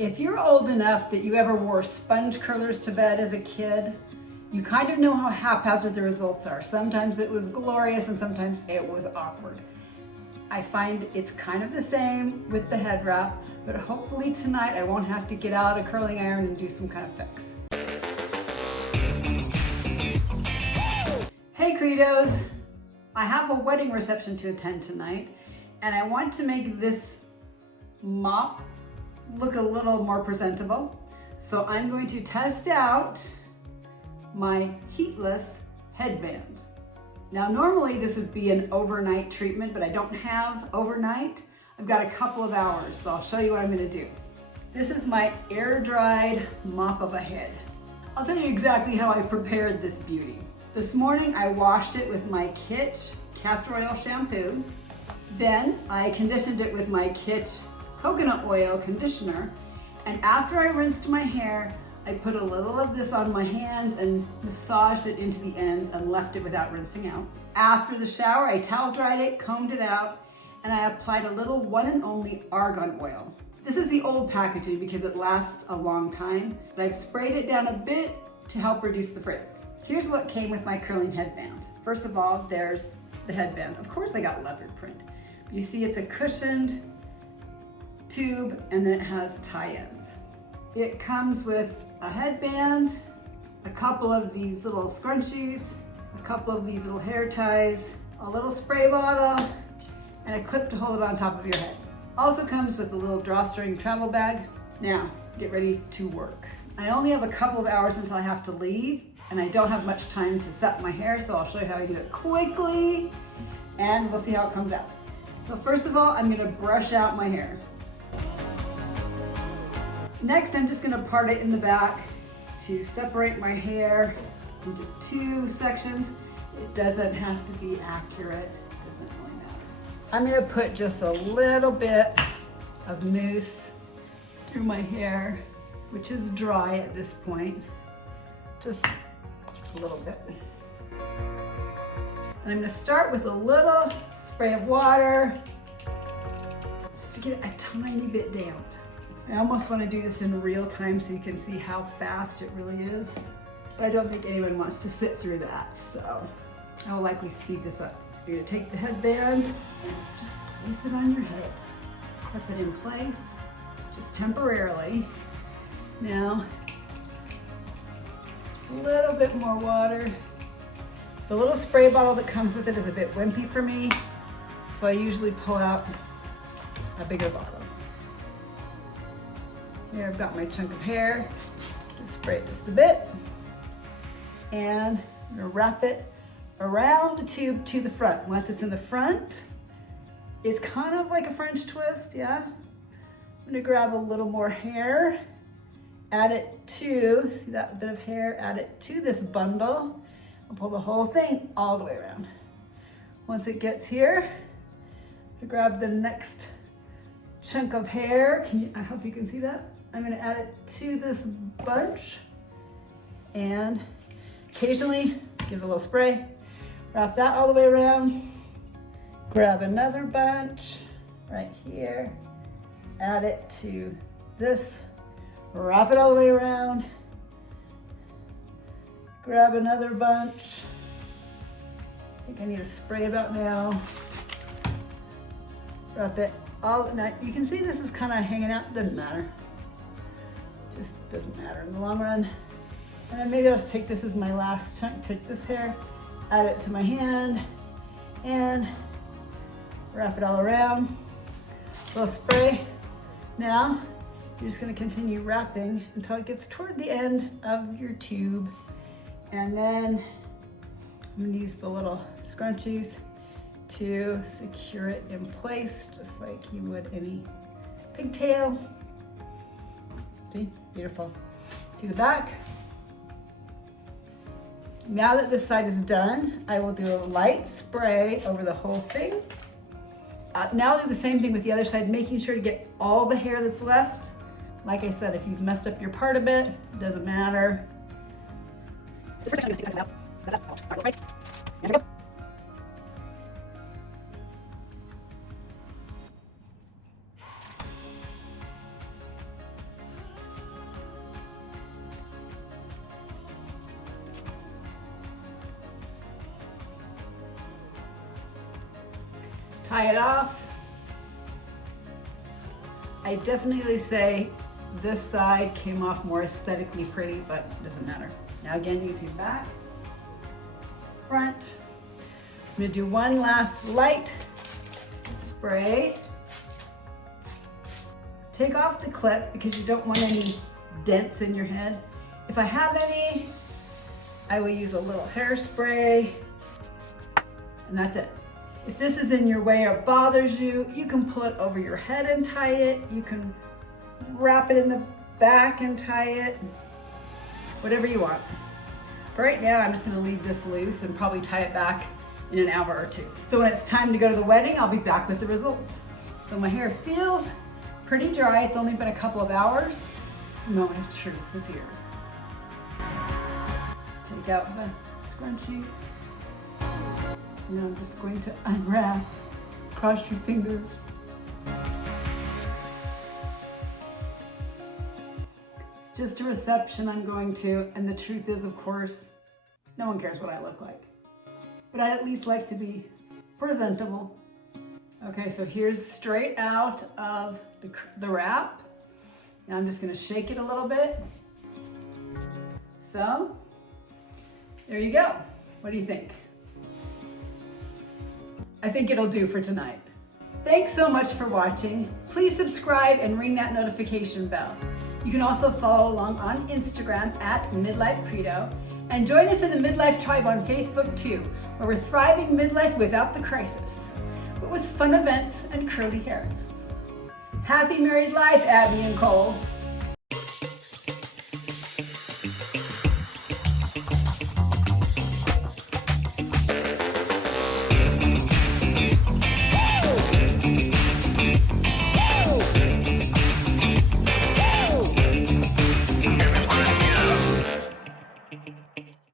If you're old enough that you ever wore sponge curlers to bed as a kid, you kind of know how haphazard the results are. Sometimes it was glorious and sometimes it was awkward. I find it's kind of the same with the head wrap, but hopefully tonight I won't have to get out a curling iron and do some kind of fix. Hey Credos! I have a wedding reception to attend tonight and I want to make this mop look a little more presentable. So I'm going to test out my heatless headband. Now normally this would be an overnight treatment, but I don't have overnight. I've got a couple of hours, so I'll show you what I'm gonna do. This is my air-dried mop of a head. I'll tell you exactly how I prepared this beauty. This morning I washed it with my Kitsch Castor Oil shampoo. Then I conditioned it with my Kitsch coconut oil conditioner, and after I rinsed my hair, I put a little of this on my hands and massaged it into the ends and left it without rinsing out. After the shower, I towel dried it, combed it out, and I applied a little one and only argan oil. This is the old packaging because it lasts a long time, but I've sprayed it down a bit to help reduce the frizz. Here's what came with my curling headband. First of all, there's the headband. Of course I got leopard print. You see it's a cushioned tube and then it has tie-ins. It comes with a headband, a couple of these little scrunchies, a couple of these little hair ties, a little spray bottle, and a clip to hold it on top of your head. Also comes with a little drawstring travel bag. Now, get ready to work. I only have a couple of hours until I have to leave, and I don't have much time to set my hair, so I'll show you how I do it quickly, and we'll see how it comes out. So first of all, I'm gonna brush out my hair. Next, I'm just gonna part it in the back to separate my hair into two sections. It doesn't have to be accurate, it doesn't really matter. I'm gonna put just a little bit of mousse through my hair, which is dry at this point, just a little bit. And I'm gonna start with a little spray of water, just to get it a tiny bit damp. I almost want to do this in real time so you can see how fast it really is. But I don't think anyone wants to sit through that, so I will likely speed this up. You're going to take the headband and just place it on your head. Clip it in place, just temporarily. Now, a little bit more water. The little spray bottle that comes with it is a bit wimpy for me, so I usually pull out a bigger bottle. Here I've got my chunk of hair, just spray it just a bit, and I'm gonna wrap it around the tube to the front. Once it's in the front, it's kind of like a French twist, yeah? I'm gonna grab a little more hair, add it to, see that bit of hair, add it to this bundle, and pull the whole thing all the way around. Once it gets here, I grab the next chunk of hair. I hope you can see that. I'm gonna add it to this bunch and occasionally give it a little spray. Wrap that all the way around. Grab another bunch right here. Add it to this. Wrap it all the way around. Grab another bunch. I think I need a spray about now. Wrap it all, now you can see this is kind of hanging out, doesn't matter. Just doesn't matter in the long run. And then maybe I'll just take this as my last chunk, take this hair, add it to my hand, and wrap it all around. A little spray. Now, you're just gonna continue wrapping until it gets toward the end of your tube. And then I'm gonna use the little scrunchies to secure it in place, just like you would any pigtail. See, beautiful. See the back? Now that this side is done, I will do a light spray over the whole thing. Now I'll do the same thing with the other side, making sure to get all the hair that's left. Like I said, if you've messed up your part a bit, it doesn't matter. Tie it off. I definitely say this side came off more aesthetically pretty, but it doesn't matter. Now again, you can see back, front. I'm gonna do one last light spray. Take off the clip because you don't want any dents in your head. If I have any, I will use a little hairspray, and that's it. If this is in your way or bothers you, you can pull it over your head and tie it. You can wrap it in the back and tie it, whatever you want. For right now, I'm just gonna leave this loose and probably tie it back in an hour or two. So when it's time to go to the wedding, I'll be back with the results. So my hair feels pretty dry. It's only been a couple of hours. The moment of truth is here. Take out the scrunchies. Now I'm just going to unwrap. Cross your fingers. It's just a reception I'm going to, and the truth is, of course, no one cares what I look like. But I at least like to be presentable. Okay, so here's straight out of the wrap. Now I'm just gonna shake it a little bit. So, there you go. What do you think? I think it'll do for tonight. Thanks so much for watching. Please subscribe and ring that notification bell. You can also follow along on Instagram at Midlife Credo, and join us in the Midlife Tribe on Facebook too, where we're thriving midlife without the crisis, but with fun events and curly hair. Happy married life, Abby and Cole.